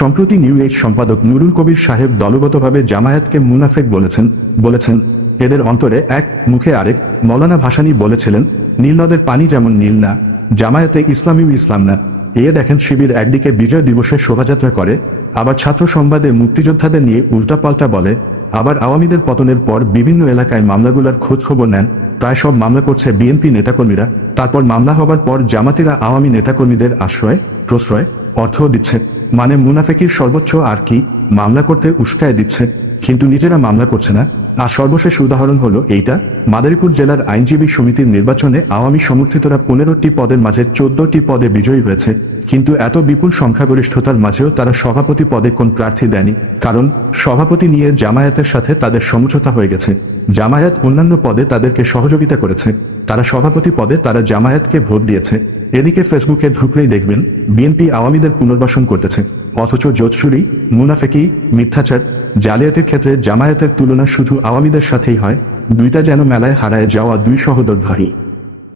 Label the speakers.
Speaker 1: সম্প্রতি new age সম্পাদক নুরুল কবির সাহেব দলগতভাবে জামায়াতকে মুনাফেক বলেছেন বলেছেন, এদের অন্তরে এক, মুখে আরেক, মৌলানা ভাসানী বলেছিলেন নীলনদের পানি যেমন নীল না, জামায়াতে ইসলামীও ইসলাম না। এ দেখেন শিবির একদিকে বিজয় দিবসে শোভাযাত্রা করে, আবার ছাত্র সংবাদে মুক্তিযোদ্ধাদের নিয়ে উল্টাপাল্টা বলে, আবার আওয়ামীদের পতনের পর বিভিন্ন এলাকায় মামলাগুলোর খোঁজ খবর নেন, প্রায় সব মামলা করছে বিএনপি নেতাকর্মীরা, তারপর মামলা হবার পর জামাতিরা আওয়ামী নেতাকর্মীদের আশ্রয়, প্রশ্রয়, অর্থও দিচ্ছে। মানে মুনাফেকির সর্বোচ্চ আর কি মামলা করতে উস্কায় দিচ্ছে কিন্তু নিজেরা মামলা করছে না। আর সর্বশেষ উদাহরণ হলো এইটা। মাদারীপুর জেলার আইনজীবী সমিতির নির্বাচনে আওয়ামী সমর্থিতরা পনেরোটি পদের মাঝে চোদ্দটি পদে বিজয়ী হয়েছে। কিন্তু এত বিপুল সংখ্যাগরিষ্ঠতার মাঝেও তারা সভাপতি পদে কোন প্রার্থী দেয়নি। কারণ সভাপতি নিয়ে জামায়াতের সাথে তাদের সমঝোতা হয়ে গেছে। জামায়াত অন্যান্য পদে তাদেরকে সহযোগিতা করেছে। তারা সভাপতি পদে তারা জামায়াতকে ভোট দিয়েছে। এদিকে ফেসবুকে ঢুকলেই দেখবেন, বিএনপি আওয়ামীদের পুনর্বাসন করতেছে। অথচ জোৎসুরি মুনাফেকি, মিথ্যাচার, জালিয়াতির ক্ষেত্রে জামায়াতের তুলনা শুধু আওয়ামীদের সাথেই হয়, দুইটা যেন মেলায় হারায় যাওয়া দুই সহদর ভাই